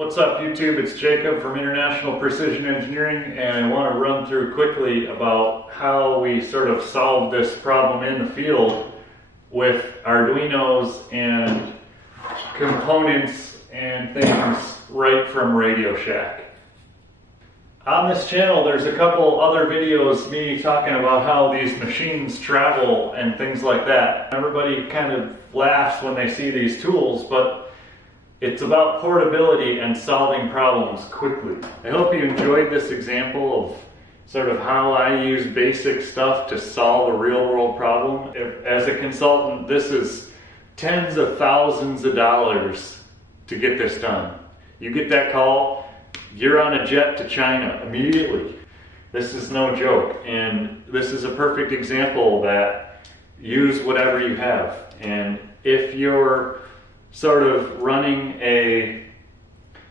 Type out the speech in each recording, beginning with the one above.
What's up YouTube? It's Jacob from International Precision Engineering, and I want to run through quickly about how we sort of solve this problem in the field with Arduinos and components and things right from Radio Shack. On this channel there's a couple other videos me talking about how these machines travel and things like that. Everybody kind of laughs when they see these tools, but it's about portability and solving problems quickly. I hope you enjoyed this example of sort of how I use basic stuff to solve a real world problem. As a consultant, this is tens of thousands of dollars to get this done. You get that call, you're on a jet to China immediately. This is no joke, and this is a perfect example that use whatever you have. And if you're sort of running a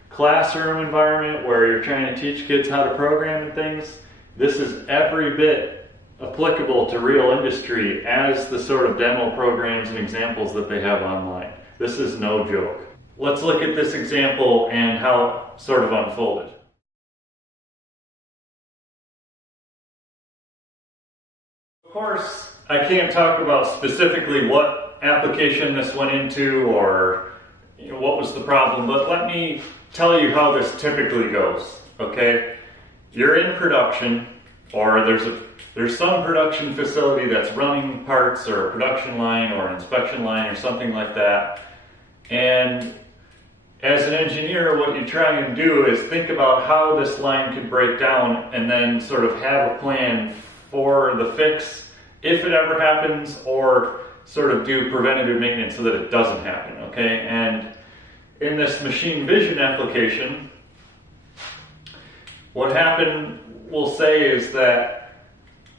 classroom environment where you're trying to teach kids how to program and things, this is every bit applicable to real industry as the sort of demo programs and examples that they have online. This is no joke. Let's look at this example and how it sort of unfolded. Of course, I can't talk about specifically what application this went into or what was the problem, but let me tell you how this typically goes. Okay, you're in production, or there's some production facility that's running parts, or a production line or an inspection line or something like that, and as an engineer what you try and do is think about how this line could break down and then sort of have a plan for the fix if it ever happens, or sort of do preventative maintenance so that it doesn't happen, okay? And in this machine vision application, what happened, we'll say, is that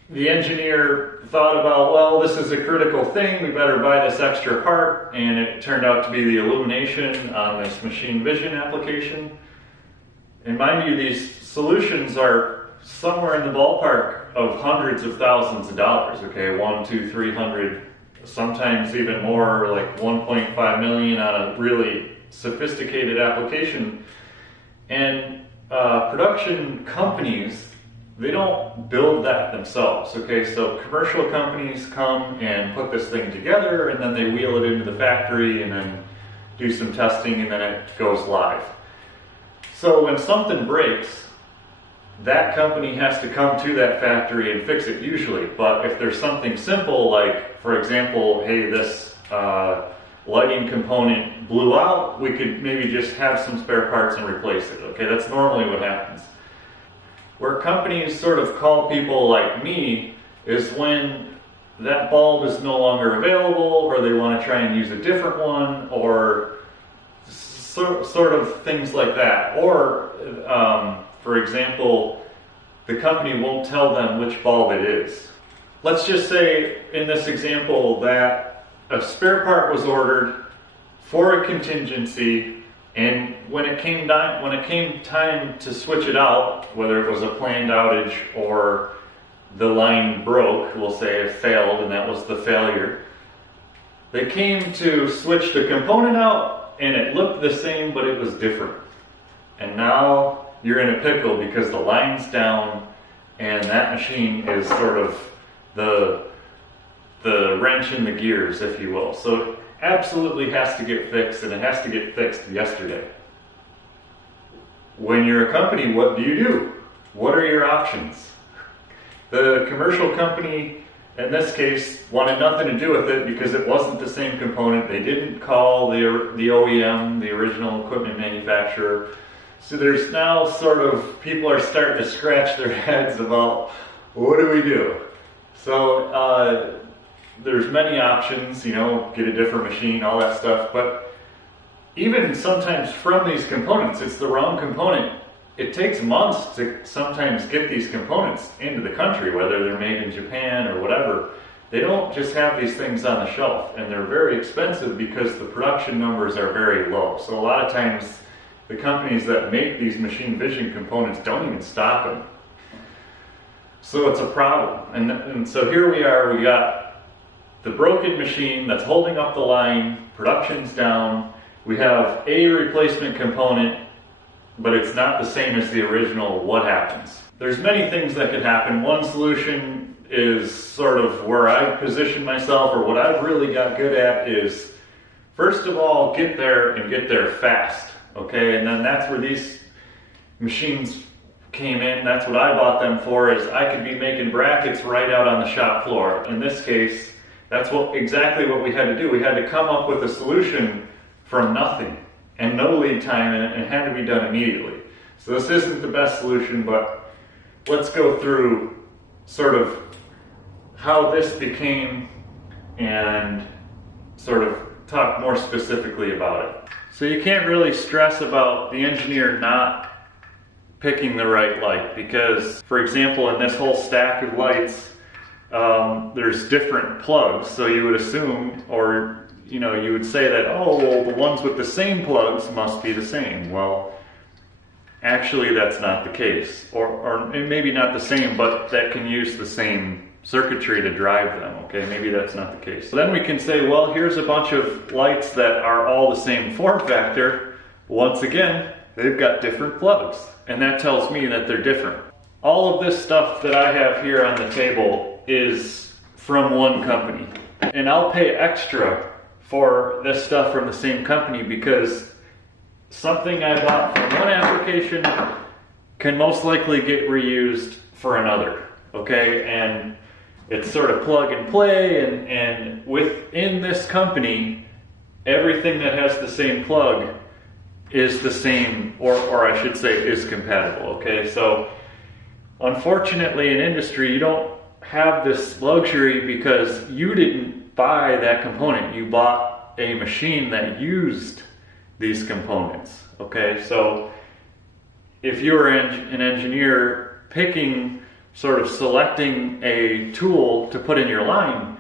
the engineer thought about, well, this is a critical thing, we better buy this extra part, and it turned out to be the illumination on this machine vision application. And mind you, these solutions are somewhere in the ballpark of hundreds of thousands of dollars, okay? 100, 200, 300, sometimes even more, like 1.5 million on a really sophisticated application. And production companies, they don't build that themselves, okay? So commercial companies come and put this thing together, and then they wheel it into the factory and then do some testing, and then it goes live. So when something breaks, that company has to come to that factory and fix it usually. But if there's something simple, like for example, hey, this lighting component blew out, we could maybe just have some spare parts and replace it, okay? That's normally what happens. Where companies sort of call people like me is when that bulb is no longer available, or they want to try and use a different one, or sort of things like that. Or for example, the company won't tell them which bulb it is. Let's just say in this example that a spare part was ordered for a contingency, and when it came time to switch it out, whether it was a planned outage or the line broke, we'll say it failed and that was the failure, they came to switch the component out and it looked the same but it was different. And now you're in a pickle because the line's down and that machine is sort of the wrench in the gears, if you will. So it absolutely has to get fixed, and it has to get fixed yesterday. When you're a company, what do? What are your options? The commercial company, in this case, wanted nothing to do with it because it wasn't the same component. They didn't call the OEM, the original equipment manufacturer. So there's now sort of, people are starting to scratch their heads about, what do we do? So there's many options, you know, get a different machine, all that stuff, but even sometimes from these components, it's the wrong component. It takes months to sometimes get these components into the country, whether they're made in Japan or whatever. They don't just have these things on the shelf, and they're very expensive because the production numbers are very low. So a lot of times the companies that make these machine vision components don't even stock them. So it's a problem. And so here we are, we got the broken machine that's holding up the line, production's down, we have a replacement component but it's not the same as the original. What happens? There's many things that could happen. One solution is sort of where I position myself, or what I've really got good at is, first of all, get there and get there fast, okay? And then that's where these machines came in. That's what I bought them for, is I could be making brackets right out on the shop floor. In this case, that's exactly what we had to do. We had to come up with a solution from nothing and no lead time, and it had to be done immediately. So this isn't the best solution, but let's go through sort of how this became and sort of talk more specifically about it. So you can't really stress about the engineer not picking the right light, because, for example, in this whole stack of lights, there's different plugs. So you would assume, or you would say that, oh, well, the ones with the same plugs must be the same. Well, actually that's not the case, or maybe not the same, but that can use the same circuitry to drive them, okay? Maybe that's not the case. So then we can say, well, here's a bunch of lights that are all the same form factor. Once again, they've got different plugs, and that tells me that they're different. All of this stuff that I have here on the table is from one company, and I'll pay extra for this stuff from the same company because something I bought from one application can most likely get reused for another, okay? And it's sort of plug and play, and within this company, everything that has the same plug is the same, or I should say is compatible, okay? So unfortunately in industry, you don't have this luxury because you didn't buy that component. You bought a machine that used these components, okay? So if you're an engineer picking, sort of selecting a tool to put in your line,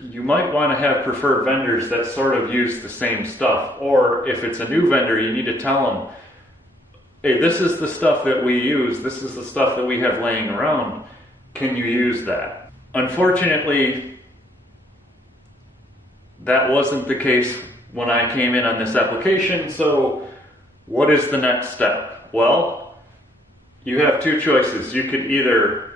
you might want to have preferred vendors that sort of use the same stuff. Or if it's a new vendor, you need to tell them, hey, this is the stuff that we use, this is the stuff that we have laying around, can you use that? Unfortunately, that wasn't the case when I came in on this application. So what is the next step? Well, you have two choices. You could either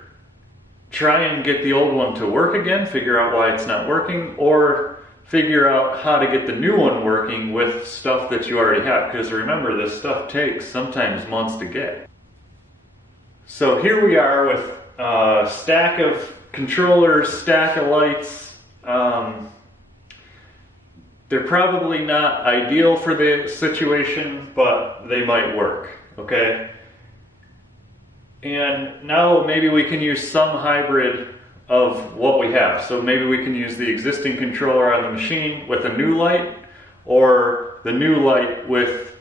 try and get the old one to work again, figure out why it's not working, or figure out how to get the new one working with stuff that you already have. Because remember, this stuff takes sometimes months to get. So here we are with a stack of controllers, stack of lights. They're probably not ideal for the situation, but they might work, okay? And now maybe we can use some hybrid of what we have. So maybe we can use the existing controller on the machine with a new light, or the new light with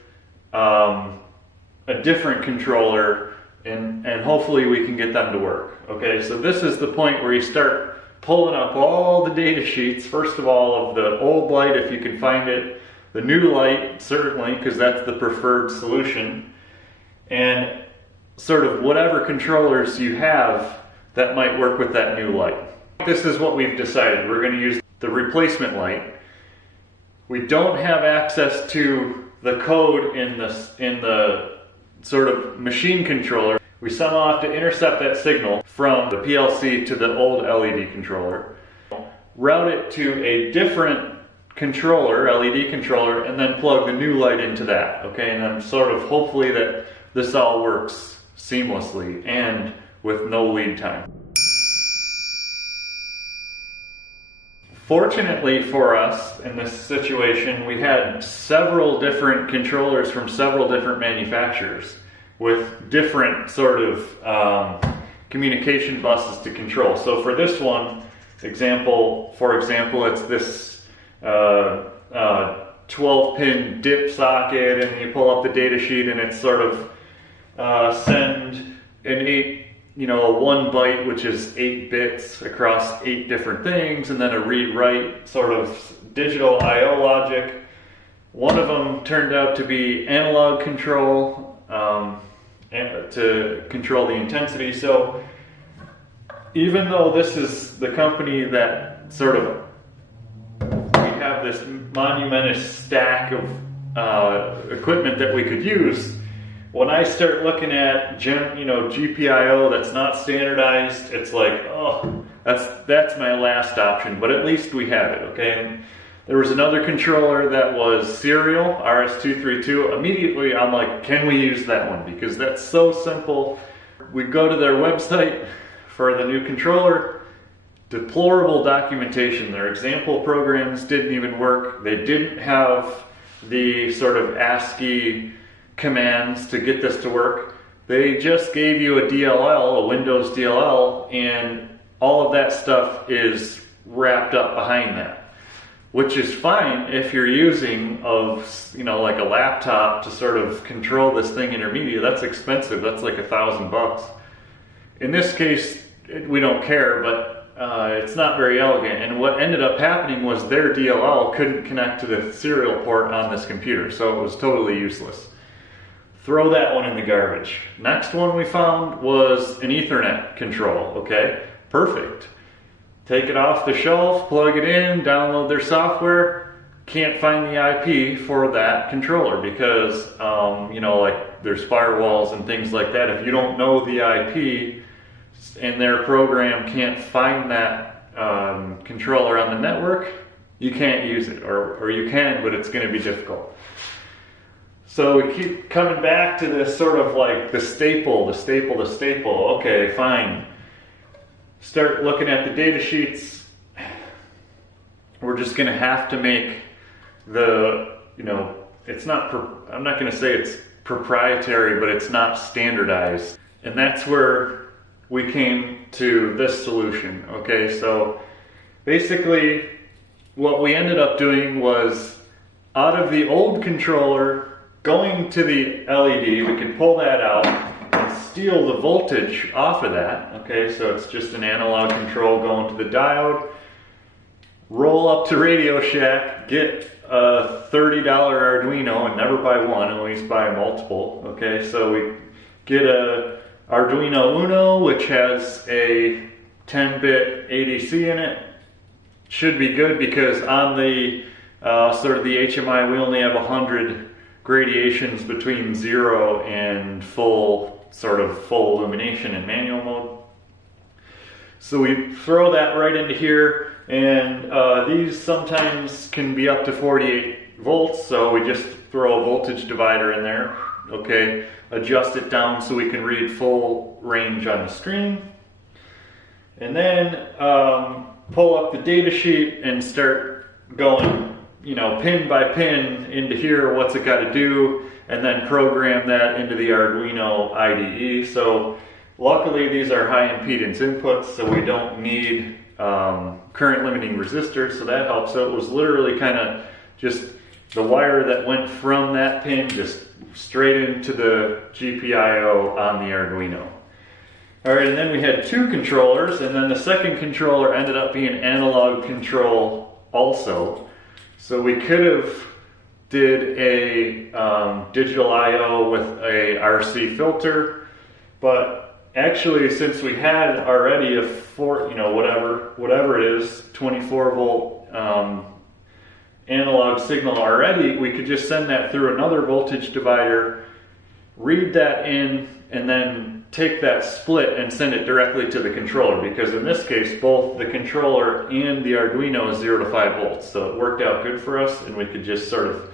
a different controller, and hopefully we can get them to work. Okay, so this is the point where you start pulling up all the data sheets, first of all, of the old light if you can find it, the new light certainly, because that's the preferred solution, and sort of whatever controllers you have that might work with that new light. This is what we've decided. We're going to use the replacement light. We don't have access to the code in the sort of machine controller. We somehow have to intercept that signal from the PLC to the old LED controller, route it to a different controller, LED controller, and then plug the new light into that, okay? And then sort of hopefully that this all works seamlessly and with no lead time. Fortunately for us in this situation, we had several different controllers from several different manufacturers with different sort of communication buses to control. So for this one, for example, it's this 12-pin dip socket, and you pull up the data sheet, and it's sort of send a 1 byte, which is 8 bits across 8 different things, and then a read-write sort of digital I/O logic. One of them turned out to be analog control to control the intensity. So even though this is the company that sort of, we have this monumentous stack of equipment that we could use, when I start looking at GPIO that's not standardized, it's like, oh, that's my last option, but at least we have it, okay? And there was another controller that was serial, RS232. Immediately I'm like, can we use that one? Because that's so simple. We go to their website for the new controller, deplorable documentation. Their example programs didn't even work. They didn't have the sort of ASCII commands to get this to work. They just gave you a DLL, a Windows DLL, and all of that stuff is wrapped up behind that, which is fine if you're using like a laptop to sort of control this thing intermediate. That's expensive. That's like $1,000. In this case, we don't care, but it's not very elegant. And what ended up happening was their DLL couldn't connect to the serial port on this computer, so it was totally useless. Throw that one in the garbage. Next one we found was an Ethernet control, okay? Perfect. Take it off the shelf, plug it in, download their software. Can't find the IP for that controller because, like there's firewalls and things like that. If you don't know the IP and their program can't find that controller on the network, you can't use it, or you can, but it's going to be difficult. So we keep coming back to this sort of like the staple. Okay, fine. Start looking at the data sheets. We're just going to have to make it's not, I'm not going to say it's proprietary, but it's not standardized. And that's where we came to this solution. Okay, so basically what we ended up doing was, out of the old controller, going to the LED, we can pull that out and steal the voltage off of that. Okay, so it's just an analog control going to the diode. Roll up to Radio Shack, get a $30 Arduino, and never buy one, always buy multiple. Okay, so we get a Arduino Uno, which has a 10-bit ADC in it. Should be good because on the sort of the HMI, we only have 100 gradations between 0 and full illumination in manual mode. So we throw that right into here, and these sometimes can be up to 48 volts, so we just throw a voltage divider in there. Okay, adjust it down so we can read full range on the screen, and then pull up the data sheet and start going pin by pin into here, what's it got to do, and then program that into the Arduino IDE. So luckily these are high impedance inputs, so we don't need current limiting resistors, so that helps. So it was literally kind of just the wire that went from that pin just straight into the GPIO on the Arduino. Alright, and then we had two controllers, and then the second controller ended up being analog control also. So we could have did a digital I/O with a RC filter, but actually since we had already a whatever it is, 24 volt analog signal already, we could just send that through another voltage divider, read that in, and then take that split and send it directly to the controller, because in this case both the controller and the Arduino is 0 to 5 volts, so it worked out good for us, and we could just sort of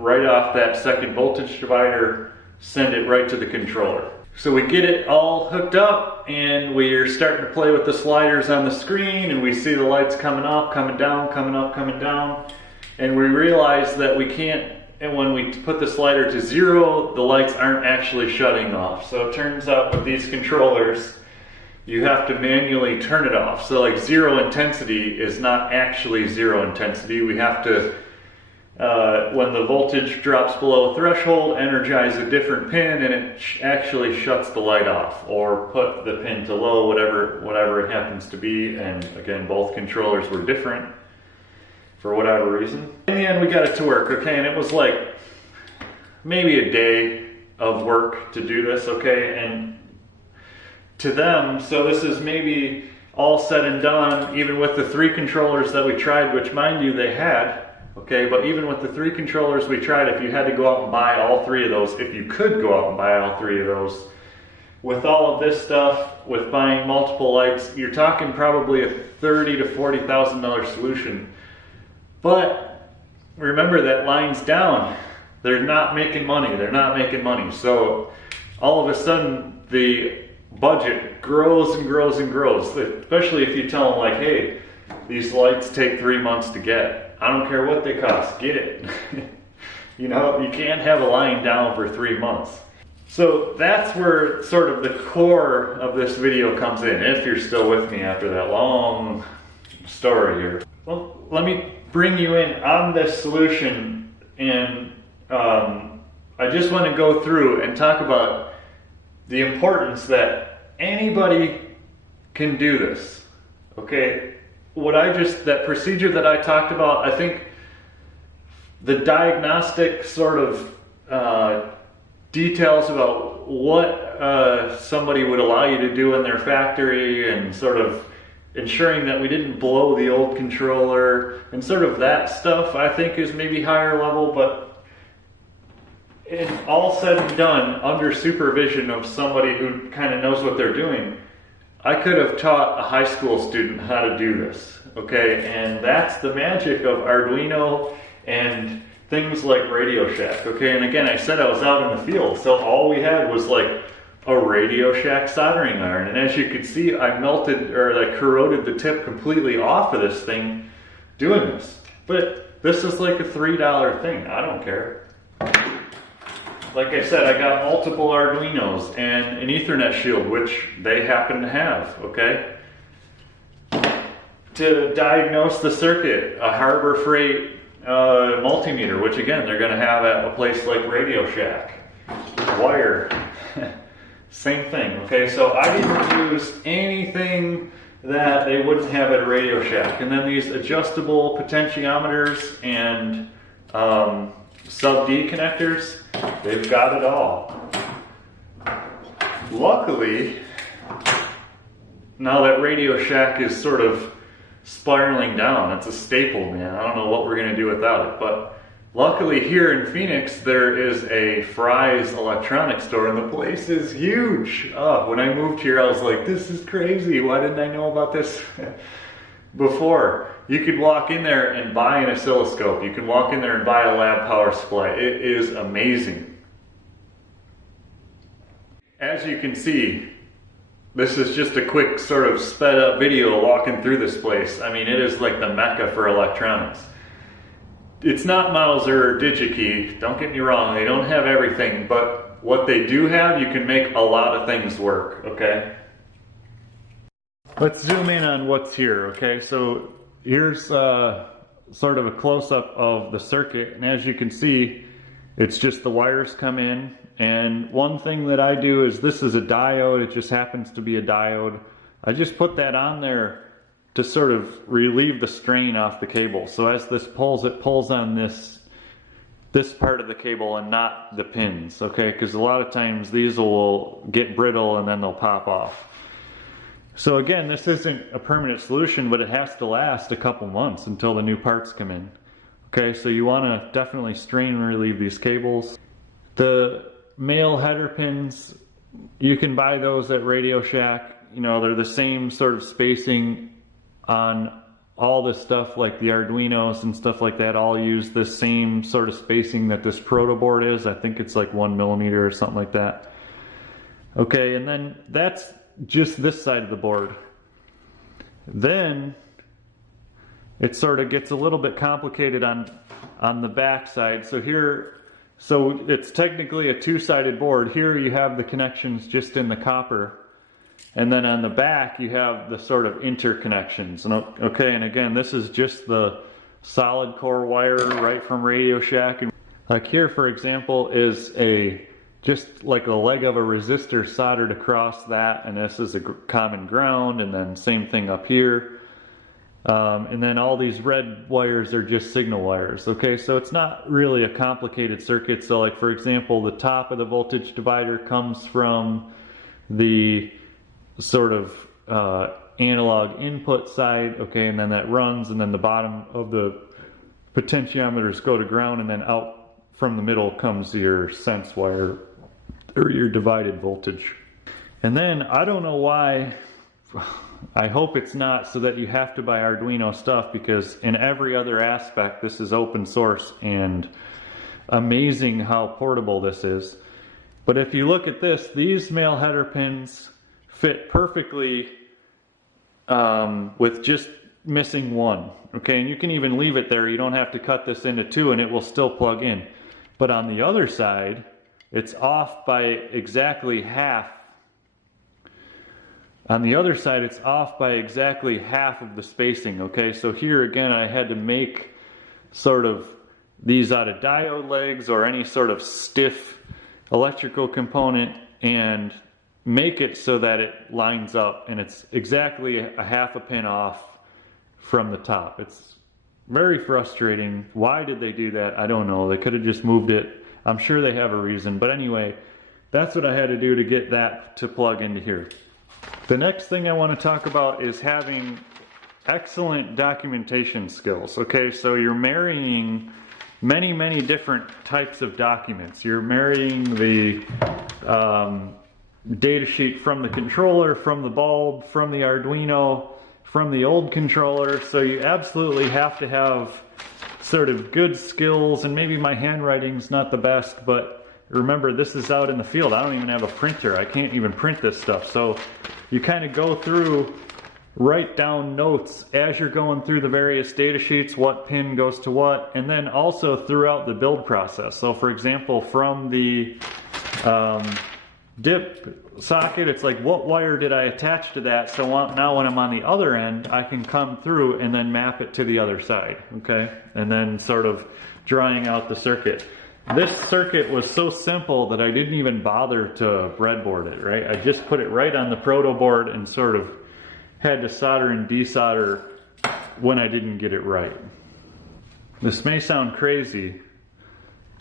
right off that second voltage divider send it right to the controller. So we get it all hooked up, and we're starting to play with the sliders on the screen, and we see the lights coming up, coming down, coming up, coming down, and we realize that we can't, and when we put the slider to 0, the lights aren't actually shutting off. So it turns out with these controllers, you have to manually turn it off. So like 0 intensity is not actually 0 intensity. We have to, when the voltage drops below a threshold, energize a different pin, and it actually shuts the light off, or put the pin to low, whatever it happens to be. And again, both controllers were different for whatever reason. In the end, we got it to work, okay, and it was like maybe a day of work to do this, okay, and to them, so this is maybe all said and done, even with the 3 controllers that we tried, which mind you, they had Okay, but even with the 3 controllers we tried, if you had to go out and buy all 3 of those, if you could go out and buy all 3 of those, with all of this stuff, with buying multiple lights, you're talking probably a $30,000 to $40,000 solution. But remember that line's down. They're not making money. They're not making money. So all of a sudden the budget grows and grows and grows. Especially if you tell them like, hey, these lights take 3 months to get. I don't care what they cost, get it. You know, you can't have a line down for 3 months. So that's where sort of the core of this video comes in, if you're still with me after that long story here. Well, let me bring you in on this solution, and I just want to go through and talk about the importance that anybody can do this, okay? That procedure that I talked about, I think the diagnostic sort of details about what somebody would allow you to do in their factory, and sort of ensuring that we didn't blow the old controller, and sort of that stuff I think is maybe higher level, but in all said and done, under supervision of somebody who kind of knows what they're doing, I could have taught a high school student how to do this, okay? And that's the magic of Arduino and things like Radio Shack, okay? And again, I said I was out in the field, so all we had was like a Radio Shack soldering iron. And as you can see, I melted, or like corroded the tip completely off of this thing doing this. But this is like a $3 thing, I don't care. Like I said, I got multiple Arduinos and an Ethernet shield, which they happen to have, okay? To diagnose the circuit, a Harbor Freight multimeter, which again, they're gonna have at a place like Radio Shack. Wire, same thing, okay? So I didn't use anything that they wouldn't have at a Radio Shack. And then these adjustable potentiometers and sub-D connectors, they've got it all. Luckily, now that Radio Shack is sort of spiraling down, it's a staple, man. I don't know what we're gonna do without it, but luckily here in Phoenix, there is a Fry's electronics store, and the place is huge. Oh, when I moved here, I was like, this is crazy. Why didn't I know about this before? You could walk in there and buy an oscilloscope. You can walk in there and buy a lab power supply. It is amazing. As you can see, this is just a quick sort of sped up video walking through this place. I mean, it is like the mecca for electronics. It's not Mauser or DigiKey, don't get me wrong, they don't have everything, but what they do have, you can make a lot of things work, okay? Let's zoom in on what's here, okay? So here's sort of a close-up of the circuit, and as you can see, it's just the wires come in, and one thing that I do is, this is a diode, it just happens to be a diode. I just put that on there to sort of relieve the strain off the cable. So as this pulls, it pulls on this part of the cable and not the pins, okay? Because a lot of times these will get brittle and then they'll pop off. So again, this isn't a permanent solution, but it has to last a couple months until the new parts come in. Okay, so you want to definitely strain and relieve these cables. The male header pins, you can buy those at Radio Shack. You know, they're the same sort of spacing on all this stuff, like the Arduinos and stuff like that, all use the same sort of spacing that this proto board is. I think it's like 1 millimeter or something like that. Okay, and then that's just this side of the board. Then it sort of gets a little bit complicated on the back side. So here, so it's technically a two-sided board. Here you have the connections just in the copper, and then on the back you have the sort of interconnections. And okay, and again, this is just the solid core wire right from Radio Shack. And like here, for example, is just like a leg of a resistor soldered across that, and this is a common ground, and then same thing up here. And then all these red wires are just signal wires. Okay, so it's not really a complicated circuit. So like, for example, the top of the voltage divider comes from the sort of analog input side, okay, and then that runs, and then the bottom of the potentiometers go to ground, and then out from the middle comes your sense wire, or your divided voltage. And then, I don't know why, I hope it's not so that you have to buy Arduino stuff, because in every other aspect this is open source and amazing how portable this is. But if you look at this, these male header pins fit perfectly with just missing one. Okay, and you can even leave it there. You don't have to cut this into two and it will still plug in. But on the other side, it's off by exactly half. On the other side, it's off by exactly half of the spacing. Okay, so here again, I had to make sort of these out of diode legs or any sort of stiff electrical component and make it so that it lines up, and it's exactly a half a pin off from the top. It's very frustrating. Why did they do that? I don't know. They could have just moved it. I'm sure they have a reason, but anyway, that's what I had to do to get that to plug into here. The next thing I want to talk about is having excellent documentation skills. Okay, so you're marrying many different types of documents. You're marrying the data sheet from the controller, from the bulb, from the Arduino, from the old controller. So you absolutely have to have sort of good skills, and maybe my handwriting's not the best, but remember, this is out in the field. I don't even have a printer. I can't even print this stuff. So you kind of go through, write down notes as you're going through the various data sheets, what pin goes to what, and then also throughout the build process. So for example, from the dip socket, it's like, what wire did I attach to that? So now when I'm on the other end, I can come through and then map it to the other side, okay? And then sort of drawing out the circuit. This circuit was so simple that I didn't even bother to breadboard it, right? I just put it right on the proto board and sort of had to solder and desolder when I didn't get it right. This may sound crazy,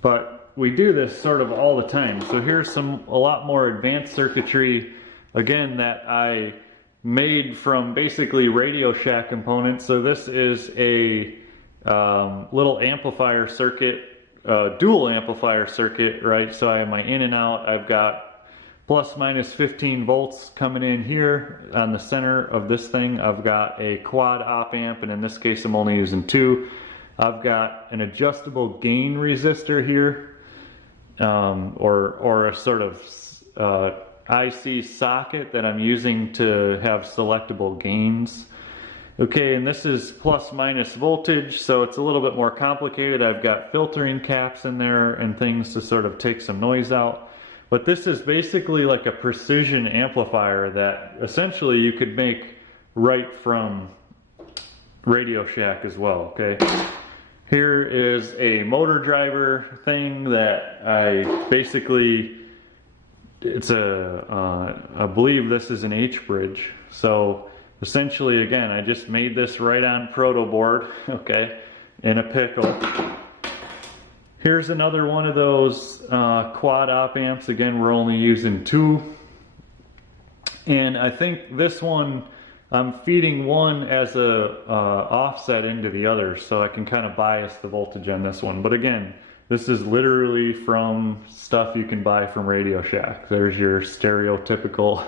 but we do this sort of all the time. So here's a lot more advanced circuitry, again, that I made from basically Radio Shack components. So this is a little amplifier circuit, dual amplifier circuit, right? So I have my in and out. I've got plus minus 15 volts coming in here on the center of this thing. I've got a quad op amp, and in this case I'm only using 2. I've got an adjustable gain resistor here, or a sort of IC socket that I'm using to have selectable gains. Okay, and this is plus minus voltage, so it's a little bit more complicated. I've got filtering caps in there and things to sort of take some noise out. But this is basically like a precision amplifier that essentially you could make right from Radio Shack as well, okay? Here is a motor driver thing that I basically, I believe this is an H bridge. So essentially, again, I just made this right on proto board, okay, in a pickle. Here's another one of those quad op amps. Again, we're only using 2. And I think this one, I'm feeding one as a offset into the other, so I can kind of bias the voltage on this one. But again, this is literally from stuff you can buy from Radio Shack. There's your stereotypical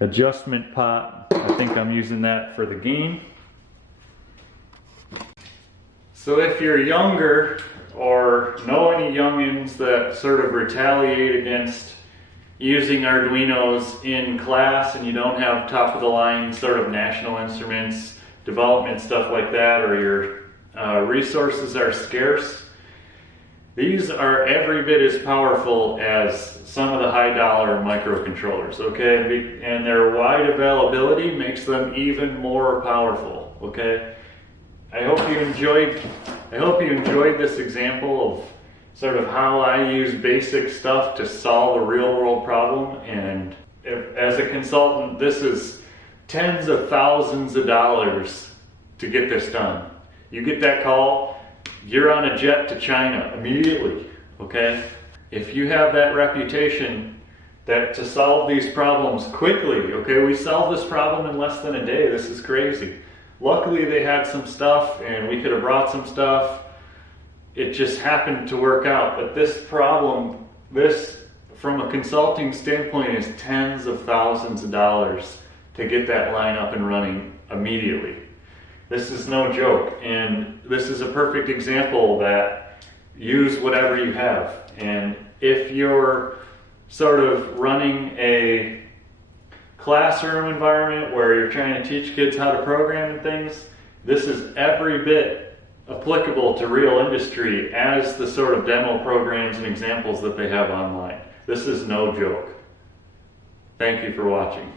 adjustment pot. I think I'm using that for the gain. So if you're younger or know any youngins that sort of retaliate against using Arduinos in class, and you don't have top of the line sort of National Instruments development stuff like that, or your resources are scarce, these are every bit as powerful as some of the high dollar microcontrollers, okay? And their wide availability makes them even more powerful, okay? I hope you enjoyed this example of sort of how I use basic stuff to solve a real world problem. And as a consultant, this is tens of thousands of dollars to get this done. You get that call, you're on a jet to China immediately, okay? If you have that reputation that to solve these problems quickly, okay, we solved this problem in less than a day, this is crazy. Luckily they had some stuff and we could have brought some stuff, it just happened to work out. But this problem, from a consulting standpoint, is tens of thousands of dollars to get that line up and running immediately. This is no joke, and this is a perfect example that use whatever you have. And if you're sort of running a classroom environment where you're trying to teach kids how to program and things, this is every bit applicable to real industry as the sort of demo programs and examples that they have online. This is no joke. Thank you for watching.